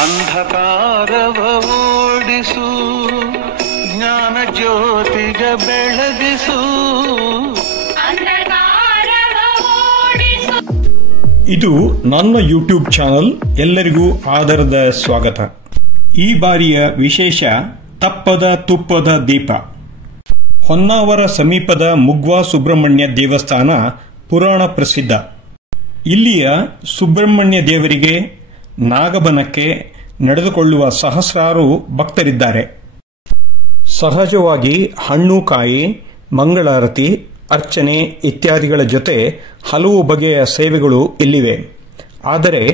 ಅಂಧಕಾರವ ಓಡಿಸು, ಜ್ಞಾನ ಜ್ಯೋತಿಗ ಬೆಳಗಿಸು. ಇದು ನನ್ನ ಯೂಟ್ಯೂಬ್ ಚಾನಲ್. ಎಲ್ಲರಿಗೂ ಆದರದ ಸ್ವಾಗತ. ಈ ಬಾರಿಯ ವಿಶೇಷ ತಪ್ಪದ ತುಪ್ಪದ ದೀಪ. ಹೊನ್ನಾವರ ಸಮೀಪದ ಮುಗ್ವಾ ಸುಬ್ರಹ್ಮಣ್ಯ ದೇವಸ್ಥಾನ ಪುರಾಣ ಪ್ರಸಿದ್ಧ. ಇಲ್ಲಿಯ ಸುಬ್ರಹ್ಮಣ್ಯ ದೇವರಿಗೆ ನಾಗಬನಕ್ಕೆ ನಡೆದುಕೊಳ್ಳುವ ಸಹಸ್ರಾರು ಭಕ್ತರಿದ್ದಾರೆ. ಸಹಜವಾಗಿ ಹಣ್ಣು, ಕಾಯಿ, ಮಂಗಳಾರತಿ, ಅರ್ಚನೆ ಇತ್ಯಾದಿಗಳ ಜೊತೆ ಹಲವು ಬಗೆಯ ಸೇವೆಗಳು ಇಲ್ಲಿವೆ. ಆದರೆ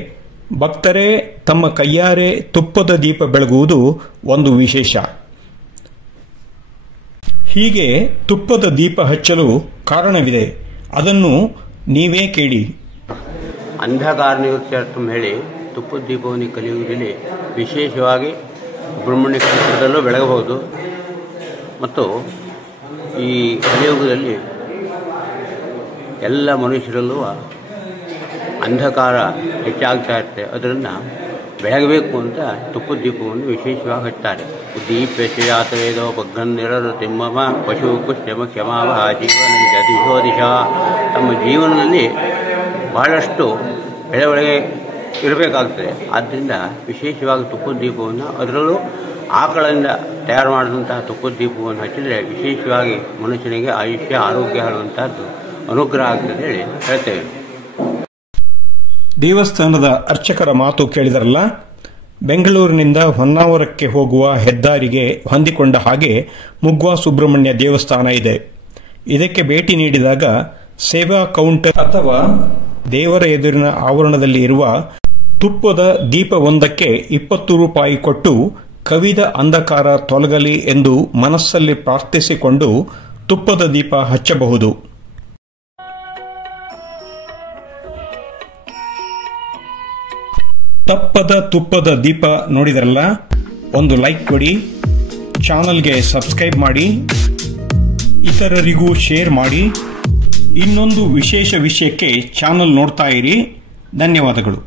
ಭಕ್ತರೇ ತಮ್ಮ ಕೈಯಾರೆ ತುಪ್ಪದ ದೀಪ ಬೆಳಗುವುದು ಒಂದು ವಿಶೇಷ. ಹೀಗೆ ತುಪ್ಪದ ದೀಪ ಹಚ್ಚಲು ಕಾರಣವಿದೆ, ಅದನ್ನು ನೀವೇ ಕೇಳಿ. ಅಂಧಕಾರ ನಿವೃತ್ತ್ಯರ್ಥಂ ಹೇಳಿ ತುಪ್ಪದ ದೀಪವನ್ನು ಕಲಿಯುವುದರಲ್ಲಿ ವಿಶೇಷವಾಗಿ ಸುಬ್ರಹ್ಮಣ್ಯ ಕ್ಷೇತ್ರದಲ್ಲೂ ಬೆಳಗಬಹುದು. ಮತ್ತು ಈ ಕಲಿಯುಗದಲ್ಲಿ ಎಲ್ಲ ಮನುಷ್ಯರಲ್ಲೂ ಅಂಧಕಾರ ಹೆಚ್ಚಾಗ್ತಾ ಇರುತ್ತೆ. ಅದನ್ನು ಬೆಳಗಬೇಕು ಅಂತ ತುಪ್ಪದ ದೀಪವನ್ನು ವಿಶೇಷವಾಗಿ ಹಚ್ತಾರೆ. ದೀಪೇಶಯಾತವೇದೋ ಭಗ್ಗನ್ನಿರರು ತಿಮ್ಮಮ ಪಶು ಕುಶ್ಯಮ ಕ್ಷಮಾವ ಜೀವನ ದಿಶೋ ದಿಶ. ತಮ್ಮ ಜೀವನದಲ್ಲಿ ಬಹಳಷ್ಟು ಬೆಳವಣಿಗೆ ಇರಬೇಕಾಗ್ತದೆ. ಆದ್ದರಿಂದ ವಿಶೇಷವಾಗಿ ತುಪ್ಪದ ದೀಪವನ್ನು, ಅದರಲ್ಲೂ ಆಕಳಿಂದ ತಯಾರು ಮಾಡಿದಂತಹ ತುಪ್ಪದ ದೀಪವನ್ನು ಹಚ್ಚಿದರೆ ವಿಶೇಷವಾಗಿ ಮನುಷ್ಯನಿಗೆ ಆಯುಷ್ಯ, ಆರೋಗ್ಯ ಅನ್ನುವಂಥದ್ದು ಅನುಗ್ರಹ ಆಗ್ತದೆ ಹೇಳಿ ಹೇಳ್ತೇವೆ. ದೇವಸ್ಥಾನದ ಅರ್ಚಕರ ಮಾತು ಕೇಳಿದರಲ್ಲ. ಬೆಂಗಳೂರಿನಿಂದ ಹೊನ್ನಾವರಕ್ಕೆ ಹೋಗುವ ಹೆದ್ದಾರಿಗೆ ಹೊಂದಿಕೊಂಡ ಹಾಗೆ ಮುಗ್ವಾ ಸುಬ್ರಹ್ಮಣ್ಯ ದೇವಸ್ಥಾನ ಇದೆ. ಇದಕ್ಕೆ ಭೇಟಿ ನೀಡಿದಾಗ ಸೇವಾ ಕೌಂಟರ್ ಅಥವಾ ದೇವರ ಎದುರಿನ ಆವರಣದಲ್ಲಿ ಇರುವ ತುಪ್ಪದ ದೀಪವೊಂದಕ್ಕೆ 20 ರೂಪಾಯಿ ಕೊಟ್ಟು ಕವಿದ ಅಂಧಕಾರ ತೊಲಗಲಿ ಎಂದು ಮನಸ್ಸಲ್ಲಿ ಪ್ರಾರ್ಥಿಸಿಕೊಂಡು ತುಪ್ಪದ ದೀಪ ಹಚ್ಚಬಹುದು. ತಪ್ಪದ ತುಪ್ಪದ ದೀಪ ನೋಡಿದ್ರಲ್ಲ, ಒಂದು ಲೈಕ್ ಕೊಡಿ, ಚಾನಲ್ಗೆ ಸಬ್ಸ್ಕ್ರೈಬ್ ಮಾಡಿ, ಇತರರಿಗೂ ಶೇರ್ ಮಾಡಿ. ಇನ್ನೊಂದು ವಿಶೇಷ ವಿಷಯಕ್ಕೆ ಚಾನಲ್ ನೋಡ್ತಾ ಇರಿ. ಧನ್ಯವಾದಗಳು.